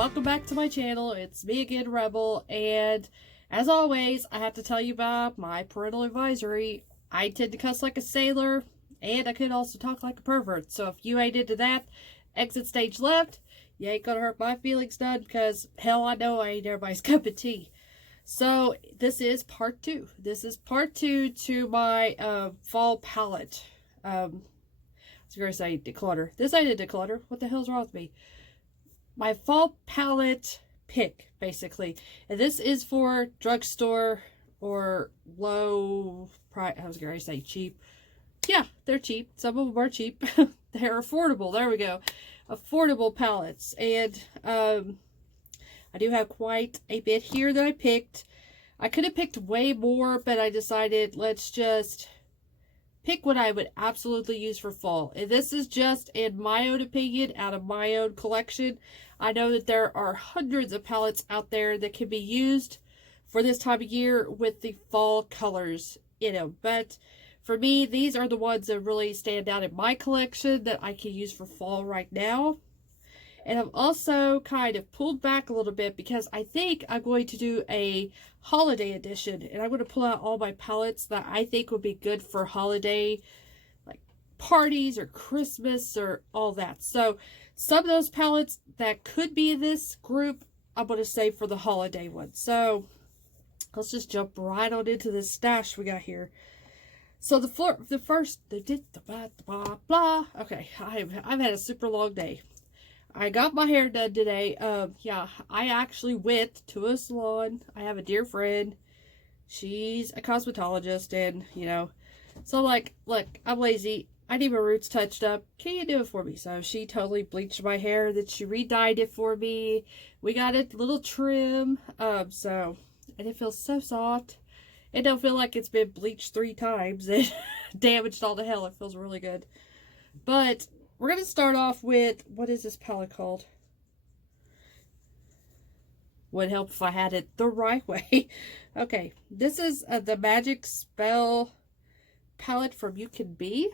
welcome back to my channel. It's me again, Rebel, and as always, I have to tell you about my parental advisory. I tend to cuss like a sailor, and I could also talk like a pervert, so if you ain't into that, exit stage left. You ain't gonna hurt my feelings none, because hell, I know I ain't everybody's cup of tea. So, this is part 2. This is part 2 to my fall palette. I was going to say declutter. This ain't a declutter. What the hell's wrong with me? My fall palette pick, basically. And this is for drugstore or low price. I was going to say cheap. Yeah, they're cheap. Some of them are cheap. They're affordable. There we go. Affordable palettes. And I do have quite a bit here that I picked. I could have picked way more, but I decided let's just pick what I would absolutely use for fall. And this is just, in my own opinion, out of my own collection. I know that there are hundreds of palettes out there that can be used for this time of year with the fall colors in them. But for me, these are the ones that really stand out in my collection that I can use for fall right now. And I've also kind of pulled back a little bit because I think I'm going to do a holiday edition. And I'm going to pull out all my palettes that I think would be good for holiday, like parties or Christmas or all that. So some of those palettes that could be in this group, I'm going to save for the holiday one. So let's just jump right on into this stash we got here. So okay, I've had a super long day. I got my hair done today. Yeah, I actually went to a salon. I have a dear friend. She's a cosmetologist, and, you know, so I'm like, look, I'm lazy. I need my roots touched up. Can you do it for me? So she totally bleached my hair. Then she re-dyed it for me. We got a little trim. And it feels so soft. It don't feel like it's been bleached 3 times and damaged all to hell. It feels really good. But we're going to start off with, what is this palette called? Would help if I had it the right way. Okay, this is the Magic Spell palette from You Can Be.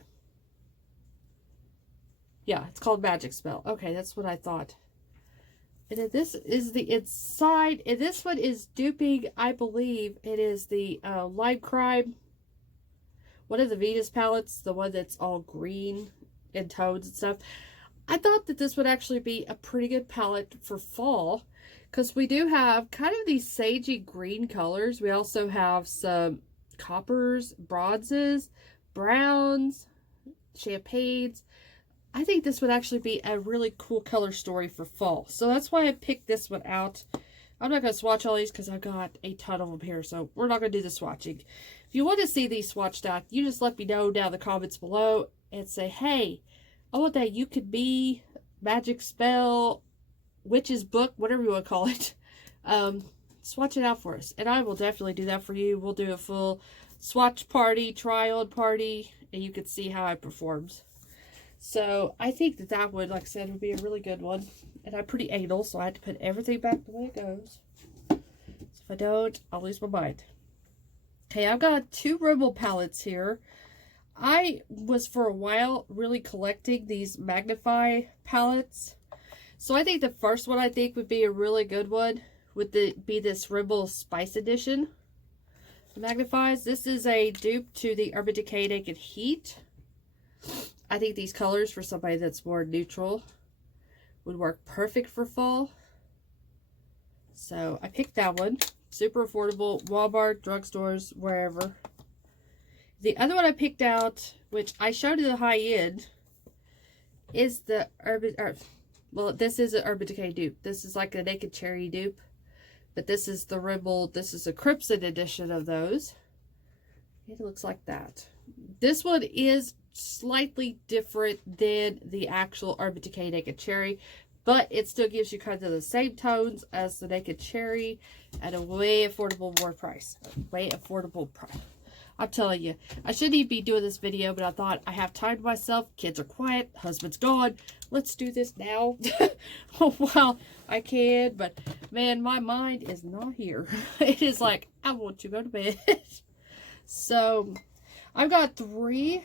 Yeah, it's called Magic Spell. Okay, that's what I thought. And then this is the inside. And this one is duping, I believe, it is the Lime Crime. One of the Venus palettes, the one that's all green and tones and stuff. I thought that this would actually be a pretty good palette for fall, because we do have kind of these sagey green colors. We also have some coppers, bronzes, browns, champagnes. I think this would actually be a really cool color story for fall. So that's why I picked this one out. I'm not going to swatch all these because I've got a ton of them here. So we're not going to do the swatching. If you want to see these swatched out, you just let me know down in the comments below and say, hey, I want that You Could Be, Magic Spell, Witch's Book, whatever you want to call it. Swatch it out for us. And I will definitely do that for you. We'll do a full swatch party, try-on party, and you can see how it performs. So I think that that would, like I said, would be a really good one. And I'm pretty anal, so I have to put everything back the way it goes. So if I don't, I'll lose my mind. Okay, I've got 2 Rebel palettes here. I was for a while really collecting these Magnify palettes. So I think the first one I think would be a really good one would be this Rebel Spice Edition. The Magnifies. This is a dupe to the Urban Decay Naked Heat. I think these colors for somebody that's more neutral would work perfect for fall. So I picked that one. Super affordable. Walmart, drugstores, wherever. The other one I picked out, which I showed you the high end, is the well, this is an Urban Decay dupe. This is like a Naked Cherry dupe. But this is the Rebel, this is a Crimson edition of those. It looks like that. This one is slightly different than the actual Urban Decay Naked Cherry, but it still gives you kind of the same tones as the Naked Cherry at a way affordable price. Way affordable price. I'm telling you, I shouldn't even be doing this video, but I thought I have time to myself. Kids are quiet. Husband's gone. Let's do this now. Well, I can, but man, my mind is not here. It is like, I want to go to bed. So I've got 3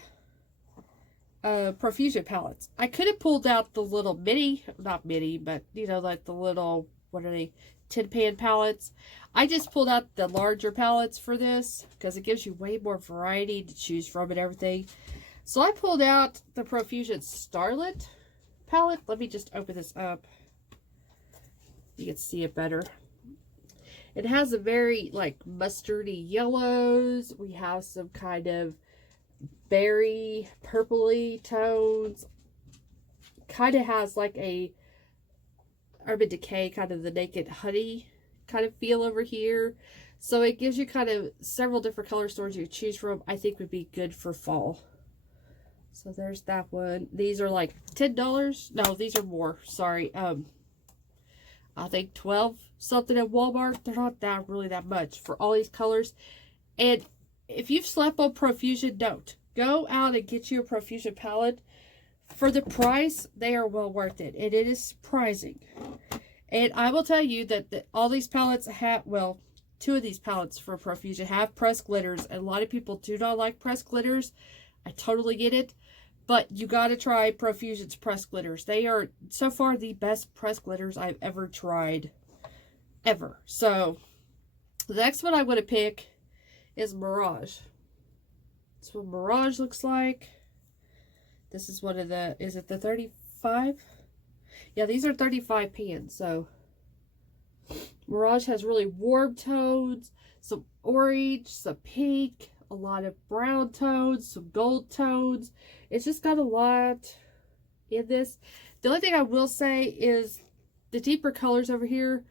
Profusion palettes. I could have pulled out the little mini, not mini, but you know, like the little, what are they, tin pan palettes. I just pulled out the larger palettes for this because it gives you way more variety to choose from and everything. So I pulled out the Profusion Starlit palette. Let me just open this up. You can see it better. It has a very like mustardy yellows. We have some kind of berry purpley tones. Kind of has like a Urban Decay, kind of the Naked Honey kind of feel over here. So it gives you kind of several different color stones you choose from. I think would be good for fall. So there's that one. These are like $10. No, these are more. Sorry. I think 12 something at Walmart. They're not that really that much for all these colors. And if you've slept on Profusion, don't. Go out and get you a Profusion palette. For the price, they are well worth it. And it is surprising. And I will tell you that all these palettes have, well, 2 of these palettes for Profusion have pressed glitters. And a lot of people do not like pressed glitters. I totally get it. But you got to try Profusion's pressed glitters. They are, so far, the best pressed glitters I've ever tried. Ever. So, the next one I'm going to pick is Mirage. That's what Mirage looks like. This is one of the, is it the 35? Yeah, these are 35 pans. So, Mirage has really warm tones, some orange, some pink, a lot of brown tones, some gold tones. It's just got a lot in this. The only thing I will say is the deeper colors over here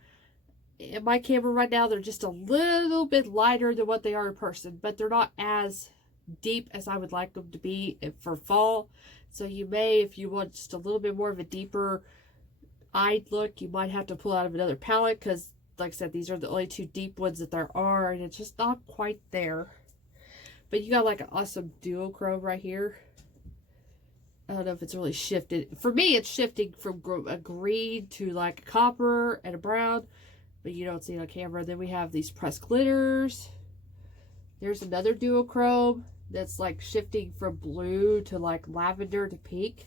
in my camera right now, they're just a little bit lighter than what they are in person, but they're not as deep as I would like them to be for fall. So you may, if you want just a little bit more of a deeper eyed look, you might have to pull out of another palette because, like I said, these are the only 2 deep ones that there are, and it's just not quite there. But you got like an awesome duochrome right here. I don't know if it's really shifted. For me, it's shifting from a green to like a copper and a brown, but you don't see it on camera. Then we have these pressed glitters. There's another duochrome that's like shifting from blue to like lavender to pink.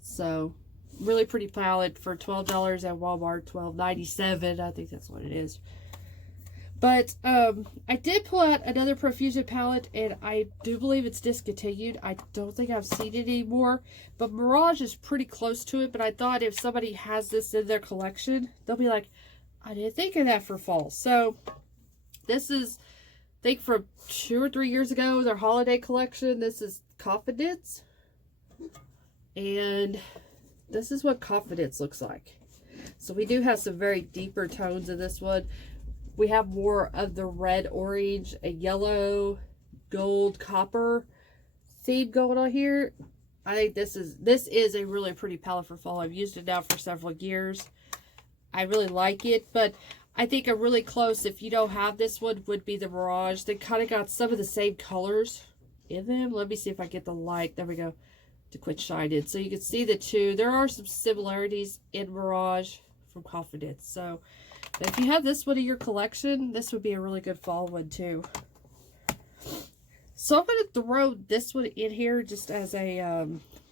So really pretty palette for $12 at Walmart, $12.97. I think that's what it is. But I did pull out another Profusion palette, and I do believe it's discontinued. I don't think I've seen it anymore. But Mirage is pretty close to it. But I thought if somebody has this in their collection, they'll be like, I didn't think of that for fall. So this is, I think from 2 or 3 years ago, their holiday collection. This is Confidence. And this is what Confidence looks like. So we do have some very deeper tones in this one. We have more of the red, orange, a yellow, gold, copper theme going on here. I think this is a really pretty palette for fall. I've used it now for several years. I really like it, but I think a really close, if you don't have this one, would be the Mirage. They kind of got some of the same colors in them. Let me see if I get the light. There we go. To quit shining. So you can see the 2. There are some similarities in Mirage from Confidence. So if you have this one in your collection, this would be a really good fall one too. So I'm going to throw this one in here just as a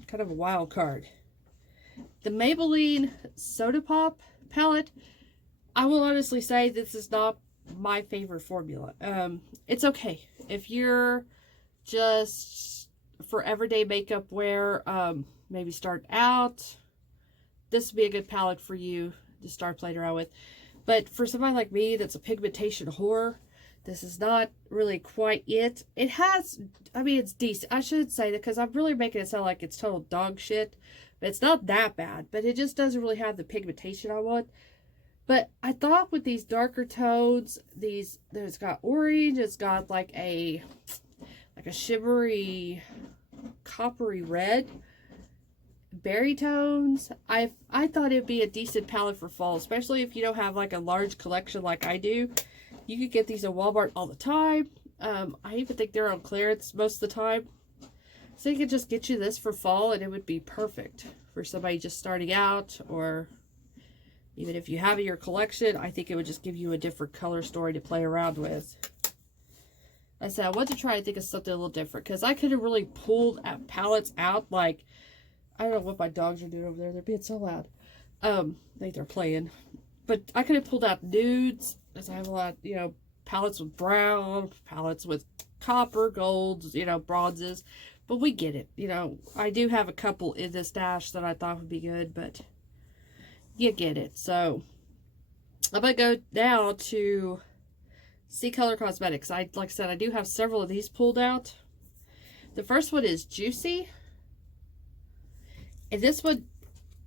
kind of a wild card. The Maybelline Soda Pop palette. I will honestly say this is not my favorite formula. It's okay. If you're just for everyday makeup wear, maybe start out, this would be a good palette for you to start playing around with. But for somebody like me that's a pigmentation whore, this is not really quite it. It has, I mean, it's decent. I should say that because I'm really making it sound like it's total dog shit. But it's not that bad. But it just doesn't really have the pigmentation I want. But I thought with these darker tones, there's got orange, it's got like a shimmery, coppery red. Berry tones. I thought it'd be a decent palette for fall, especially if you don't have like a large collection like I do. You could get these at Walmart all the time. I even think they're on clearance most of the time. So you could just get you this for fall and it would be perfect for somebody just starting out, or even if you have it in your collection, I think it would just give you a different color story to play around with. I said I wanted to try to think of something a little different because I could have really pulled palettes out. Like, I don't know what my dogs are doing over there. They're being so loud. I think they're playing. But I could have pulled out nudes, because I have a lot, you know, palettes with brown, palettes with copper, golds, you know, bronzes. But we get it. You know, I do have a couple in this stash that I thought would be good, but you get it. So, I'm going to go now to C Color Cosmetics. Like I said, I do have several of these pulled out. The first one is Juicy. And this one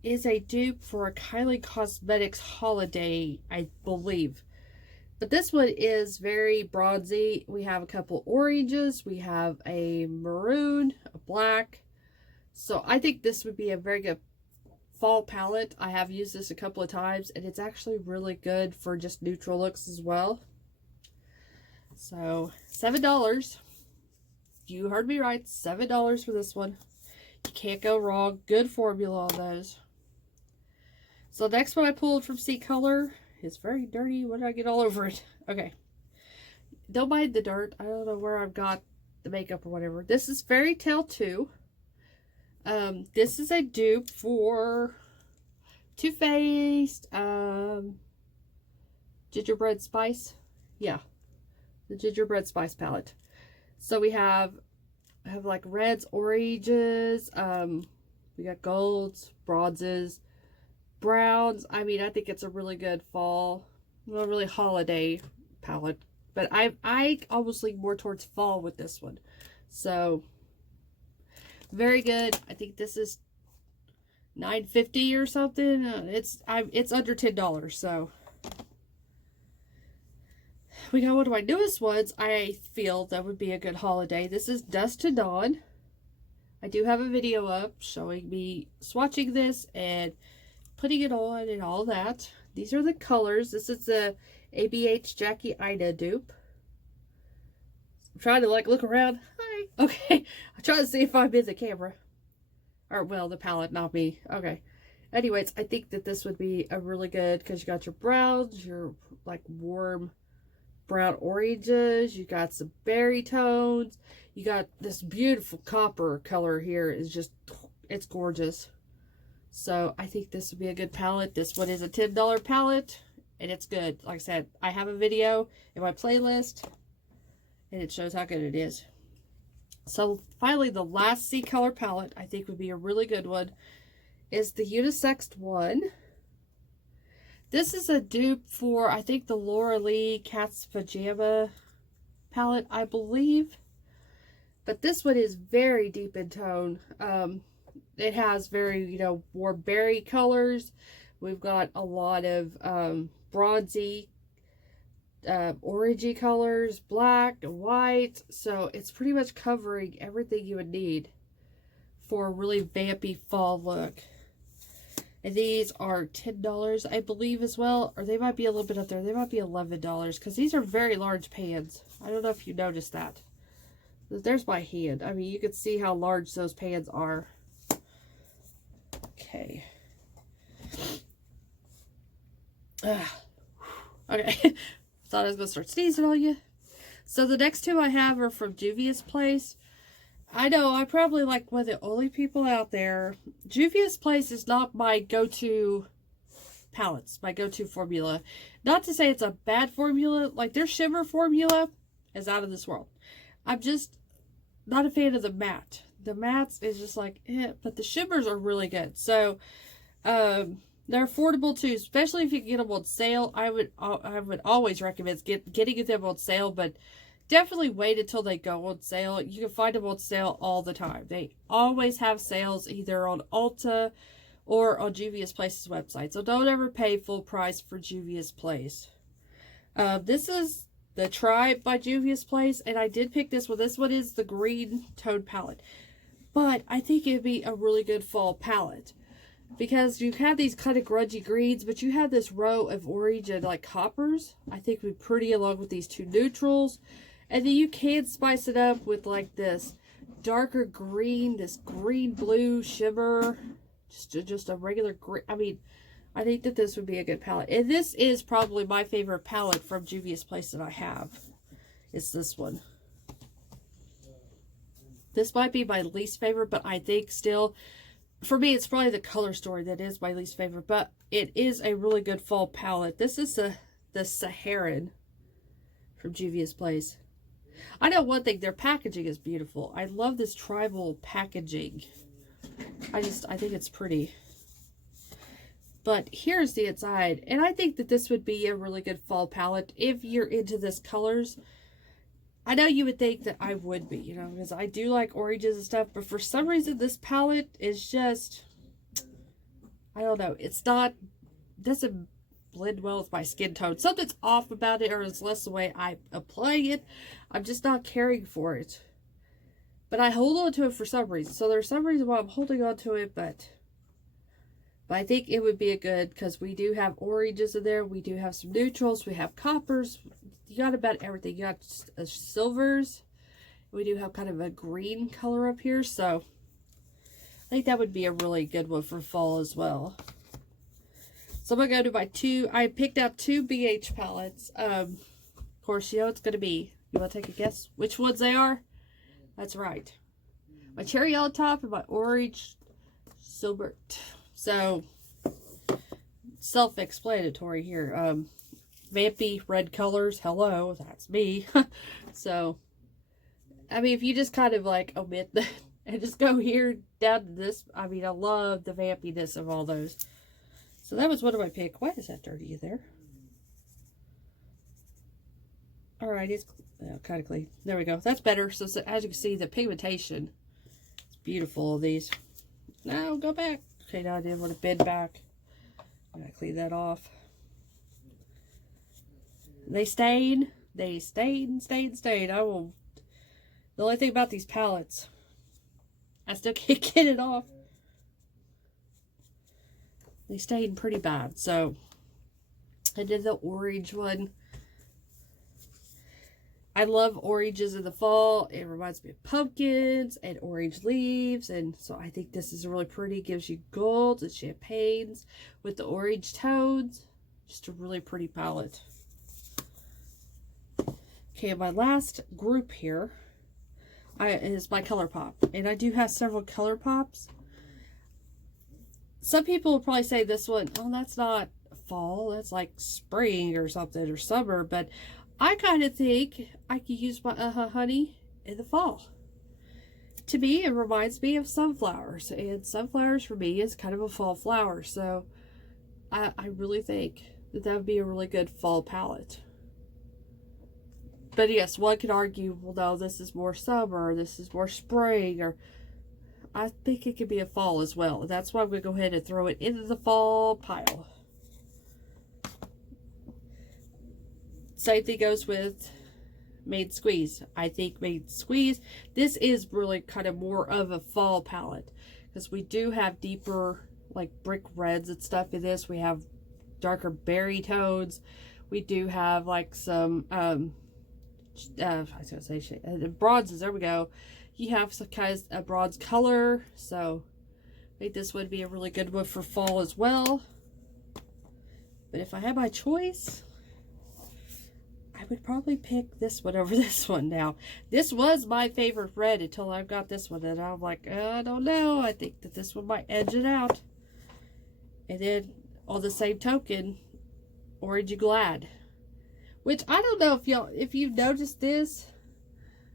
is a dupe for a Kylie Cosmetics holiday, I believe. But this one is very bronzy. We have a couple oranges. We have a maroon, a black. So I think this would be a very good fall palette. I have used this a couple of times, and it's actually really good for just neutral looks as well. So $7. You heard me right. $7 for this one. You can't go wrong. Good formula on those. So the next one I pulled from C Color is very dirty. What did I get all over it? Okay. Don't mind the dirt. I don't know where I've got the makeup or whatever. This is Fairy Tale 2. This is a dupe for Too Faced Gingerbread Spice. Yeah. The Gingerbread Spice palette. So we have like reds, oranges, we got golds, bronzes, browns. I mean, I think it's a really good fall, well, really holiday palette. But I almost lean more towards fall with this one. So, very good. I think this is $9.50 or something. It's under $10, so. We got one of my newest ones. I feel that would be a good holiday. This is Dusk to Dawn. I do have a video up showing me swatching this and putting it on and all that. These are the colors. This is the ABH Jackie Ina dupe. I'm trying to like look around. Hi. Okay. I'm trying to see if I'm in the camera. Or, well, the palette, not me. Okay. Anyways, I think that this would be a really good, because you got your browns, your like warm brown oranges, you got some berry tones, you got this beautiful copper color here. Is just, it's gorgeous. So I think this would be a good palette. This one is a $10 palette, and it's good. Like I said, I have a video in my playlist, and it shows how good it is. So finally, the last C Color palette I think would be a really good one is the Unisex one. This is a dupe for, I think, the Laura Lee Cat's Pajama palette, I believe. But this one is very deep in tone. It has very, you know, warm berry colors. We've got a lot of bronzy, orangey colors, black and white. So it's pretty much covering everything you would need for a really vampy fall look. And these are $10, I believe, as well. Or they might be a little bit up there. They might be $11, because these are very large pans. I don't know if you noticed that. There's my hand. I mean, you can see how large those pans are. Okay. Okay. Thought I was going to start sneezing on you. So the next two I have are from Juvia's Place. I know, I'm probably like one of the only people out there. Juvia's Place is not my go-to palettes, my go-to formula. Not to say it's a bad formula. Like, their shimmer formula is out of this world. I'm just not a fan of the matte. The mattes is just like, eh, but the shimmers are really good. So, they're affordable too, especially if you can get them on sale. I would always recommend getting them on sale, but definitely wait until they go on sale. You can find them on sale all the time. They always have sales either on Ulta or on Juvia's Place's website. So don't ever pay full price for Juvia's Place. This is the Tribe by Juvia's Place, and I did pick this one. This one is the green tone palette. But I think it would be a really good fall palette, because you have these kind of grungy greens, but you have this row of orange and like coppers. I think would be pretty, along with these two neutrals. And then you can spice it up with like this darker green, this green-blue shimmer. Just a regular green. I mean, I think that this would be a good palette. And this is probably my favorite palette from Juvia's Place that I have. It's this one. This might be my least favorite, but I think still, for me, it's probably the color story that is my least favorite, but it is a really good fall palette. This is the Saharan from Juvia's Place. I know one thing, their packaging is beautiful. I love this tribal packaging. I think it's pretty. But here's the inside, and I think that this would be a really good fall palette if you're into this colors. I know you would think that I would be, you know, because I do like oranges and stuff, but for some reason this palette is just, I don't know, doesn't blend well with my skin tone. Something's off about it, or it's less the way I'm applying it. I'm just not caring for it. But I hold on to it for some reason. So there's some reason why I'm holding on to it, but I think it would be a good, because we do have oranges in there. We do have some neutrals. We have coppers. You got about everything. You got silvers. We do have kind of a green color up here. So I think that would be a really good one for fall as well. So I'm going to go to my two. I picked out two BH palettes. Of course, you know it's going to be. You want to take a guess which ones they are? That's right. My cherry yellow top and my orange silver. So, self-explanatory here. Vampy red colors. Hello, that's me. So, I mean, if you just kind of like omit that and just go here down to this. I mean, I love the vampiness of all those. So that was one of my picks. Why is that dirty there? Alright, it's kind of clean. There we go. That's better. So as you can see, the pigmentation is beautiful of these. Now go back. Okay, now I didn't want to bend back. I'm going to clean that off. They stain. They stain. I will. The only thing about these palettes, I still can't get it off. They stain pretty bad. So I did the orange one. I love oranges in the fall. It reminds me of pumpkins and orange leaves. And so I think this is really pretty. It gives you golds and champagnes with the orange tones. Just a really pretty palette. Okay, my last group here is my ColourPop. And I do have several ColourPops. Some people will probably say this one, oh, that's not fall. That's like spring or something, or summer. But I kind of think I could use my Honey in the fall. To me, it reminds me of sunflowers. And sunflowers for me is kind of a fall flower. So I really think that would be a really good fall palette. But yes, one could argue, well, no, this is more summer, this is more spring, or I think it could be a fall as well. That's why I'm going to go ahead and throw it into the fall pile. Same thing goes with Made Squeeze. I think Made Squeeze, this is really kind of more of a fall palette. Because we do have deeper, like, brick reds and stuff in this. We have darker berry tones. We do have, like, some, I was going to say, bronzes. There we go. You have some kind of bronze color. So, I think this would be a really good one for fall as well. But if I had my choice, I would probably pick this one over this one. Now, this was my favorite red until I got this one. And I'm like, I don't know. I think that this one might edge it out. And then, on the same token, Orange Glad. Which, I don't know if you noticed this.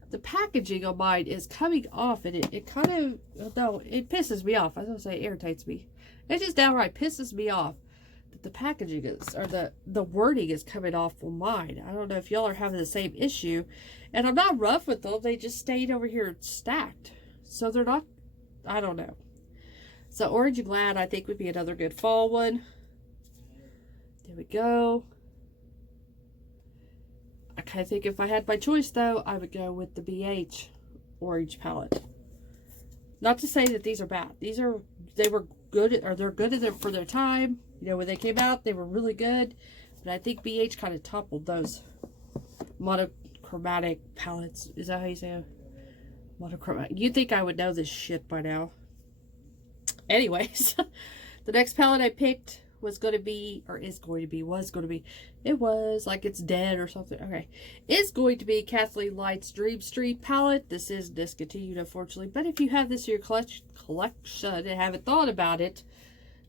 The packaging on mine is coming off. And it kind of, no, it pisses me off. I was going to say it irritates me. It just downright pisses me off. The packaging is, or the wording is coming off on mine. I don't know if y'all are having the same issue. And I'm not rough with them. They just stayed over here stacked. So they're not, I don't know. So Orange Glad, I think, would be another good fall one. There we go. I kind of think if I had my choice, though, I would go with the BH Orange palette. Not to say that these are bad. They were good, or they're good for their time. You know, when they came out, they were really good. But I think BH kind of toppled those monochromatic palettes. Is that how you say it? Monochromatic. You'd think I would know this shit by now. Anyways, the next palette I picked was going to be, or is going to be, was going to be, it was like it's dead or something. Okay. Is going to be Kathleen Light's Dream Street palette. This is discontinued, unfortunately. But if you have this in your collection and haven't thought about it,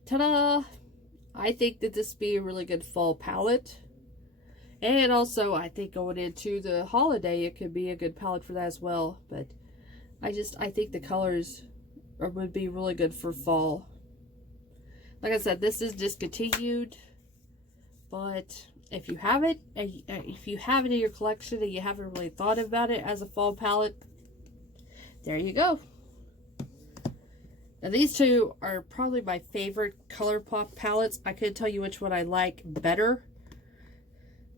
ta-da! I think that this would be a really good fall palette. And also, I think going into the holiday, it could be a good palette for that as well. But I think the colors would be really good for fall. Like I said, this is discontinued, but if you have it, in your collection and you haven't really thought about it as a fall palette, there you go. Now these two are probably my favorite ColourPop palettes. I couldn't tell you which one I like better.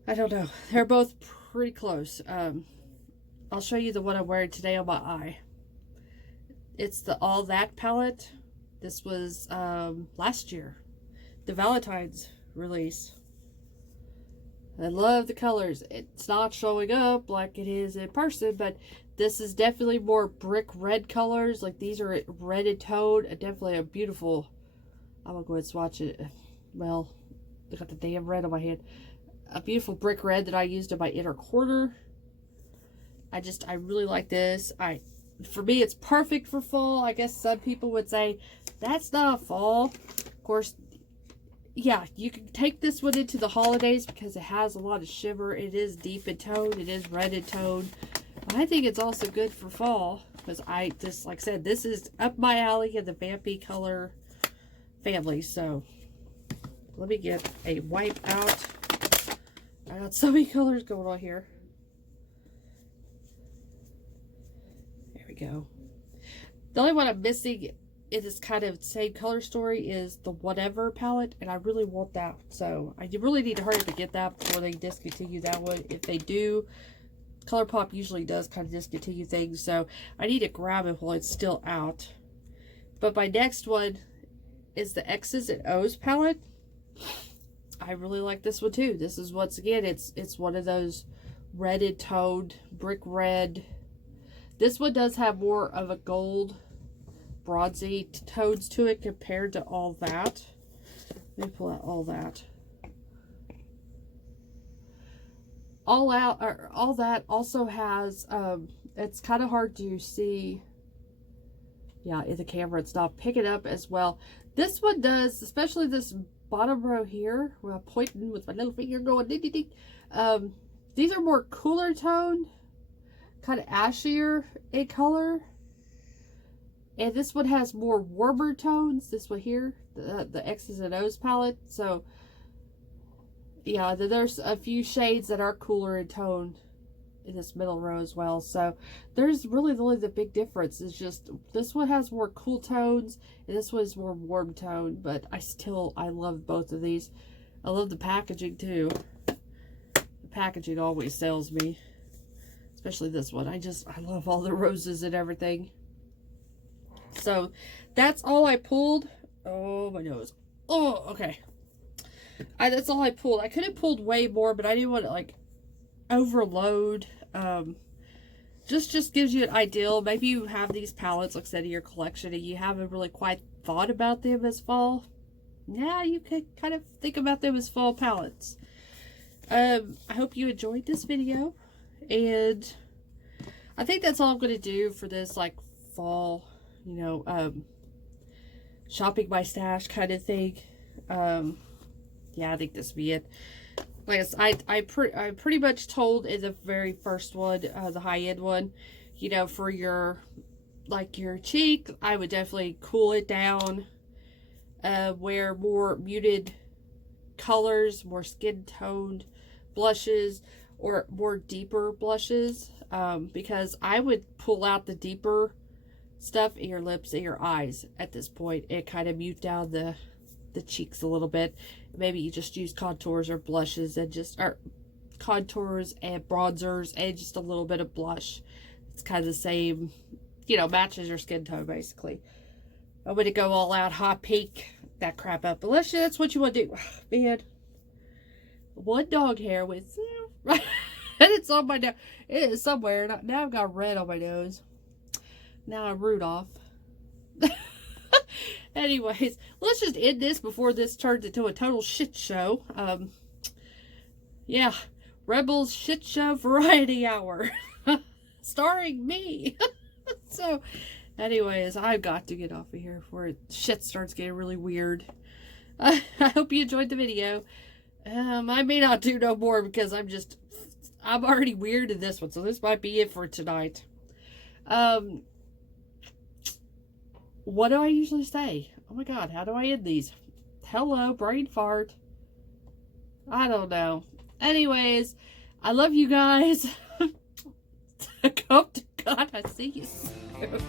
I don't know. They're both pretty close. I'll show you the one I'm wearing today on my eye. It's the All That palette. This was last year, the Valentine's release. I love the colors. It's not showing up like it is in person, but this is definitely more brick red colors. Like these are red in tone. Definitely a beautiful, I'm going to go ahead and swatch it. Well, I got the damn red on my hand. A beautiful brick red that I used in my inner corner. I really like this. For me, it's perfect for fall. I guess some people would say, that's not fall. Of course, yeah, you can take this one into the holidays because it has a lot of shimmer. It is deep in tone. It is red in tone. But I think it's also good for fall because like I said, this is up my alley in the vampy color family. So let me get a wipe out. I got so many colors going on here. There we go. The only one I'm missing in this kind of same color story is the Whatever palette, and I really want that. So I really need to hurry up and get that before they discontinue that one. If they do, ColourPop usually does kind of discontinue things, so I need to grab it while it's still out. But my next one is the X's and O's palette. I really like this one too. This is, once again, it's one of those redded toned brick red. This one does have more of a gold bronzy tones to it compared to All That. Let me pull out All That. All That also has it's kind of hard to see. Yeah, in the camera it's not picking up as well. This one does, especially this bottom row here, where I'm pointing with my little finger going ding ding ding. These are more cooler toned, kind of ashier in color. And this one has more warmer tones. This one here, the X's and O's palette. So, yeah, there's a few shades that are cooler in tone in this middle row as well. So, there's really only the big difference. It's just, this one has more cool tones, and this one is more warm tone. But I love both of these. I love the packaging, too. The packaging always sells me. Especially this one. I love all the roses and everything. So that's all I pulled. Oh, my nose. Oh, okay. That's all I pulled. I could have pulled way more, but I didn't want to like overload. Just gives you an idea. Maybe you have these palettes, like I said, in your collection, and you haven't really quite thought about them as fall. Yeah, you could kind of think about them as fall palettes. I hope you enjoyed this video, and I think that's all I'm going to do for this like fall, shopping my stash kind of thing. Yeah, I think this will be it. Like I said, I pretty much told in the very first one, the high-end one, for your cheek, I would definitely cool it down, wear more muted colors, more skin-toned blushes, or more deeper blushes, because I would pull out the deeper stuff in your lips and your eyes at this point and kind of mute down the cheeks a little bit. Maybe you just use contours or blushes and contours and bronzers and just a little bit of blush. It's kind of the same, matches your skin tone basically. I'm going to go all out hot pink, that crap up. Unless that's what you want to do. Man, one dog hair with, and it's on my nose. It is somewhere. Now I've got red on my nose. Now I'm Rudolph. Anyways, let's just end this before this turns into a total shit show. Yeah, Rebels Shit Show Variety Hour. Starring me. So, anyways, I've got to get off of here before shit starts getting really weird. I hope you enjoyed the video. I may not do no more because I'm already weird in this one, so this might be it for tonight. What do I usually say? Oh my god, how do I end these? Hello, brain fart. I don't know. Anyways, I love you guys. Hope to God I see you soon.